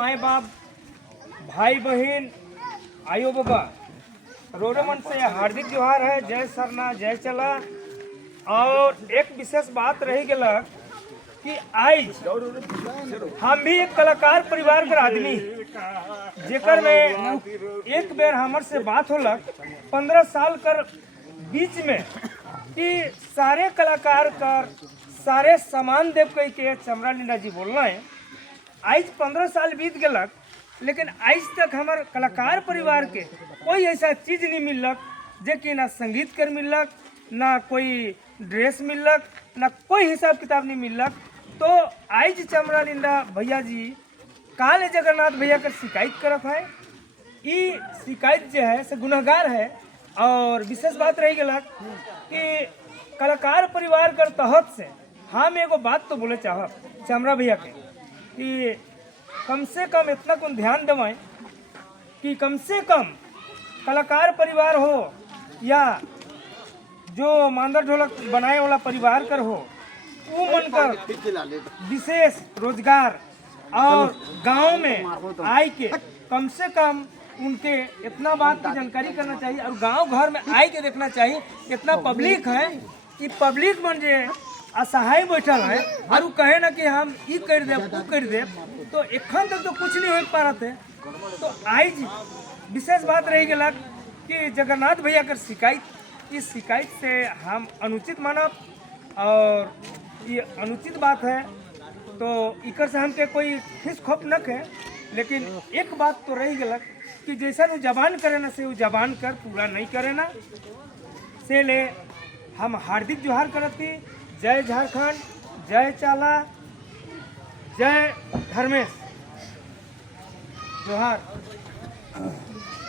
माए बाप, भाई बहन, आयो बाबा, रोरे मन से हार्दिक जोहार है। जय सरना जय चला। और एक विशेष बात रही गला कि आज हम भी एक कलाकार परिवार के आदमी, जेकर में एक बेर हमर से बात होलक 15 साल कर बीच में कि सारे कलाकार कर सारे सामान देव कह के चमरा लीला जी बोलना है। आज 15 साल बीत गलक, लेकिन आज तक हमार कलाकार परिवार के कोई ऐसा चीज नहीं मिलक जे कि ना संगीत कर मिलक, ना कोई ड्रेस मिलक, ना कोई हिसाब किताब नहीं मिलक। तो आज चमरा लीला भैया जी काले जगन्नाथ भैया कर शिकायत करत है। ये शिकायत जो है से गुनहगार है। और विशेष बात रही गलक कि कलाकार परिवार कर तहत से हम एगो बात तो बोले चाहब चमरा भैया के कि कम से कम इतना कौन ध्यान देवें कि कम से कम कलाकार परिवार हो या जो मांदर ढोलक बनाए वाला परिवार कर हो, वो मन कर विशेष रोजगार और गांव में आए के कम से कम उनके इतना बात की जानकारी करना चाहिए। और गांव घर में आए के देखना चाहिए इतना पब्लिक है कि पब्लिक मन जे असहाय बैठल है और वो कहे ना कि हम ये कर दे वो कर दे, तो एखन तक तो कुछ नहीं हो पा रहा थे। तो आज विशेष बात रही गलक कि जगन्नाथ भैया कर शिकायत, इस शिकायत से हम अनुचित मानब और ये अनुचित बात है। तो इकर से हमके कोई खिस खोप न है, लेकिन एक बात तो रही गलक कि जैसा वो जबान करे ना से वो जबान कर पूरा नहीं करे ना से ले हम हार्दिक जोहार करती। जय झारखंड, जय चाला, जय धर्मेश, जोहार।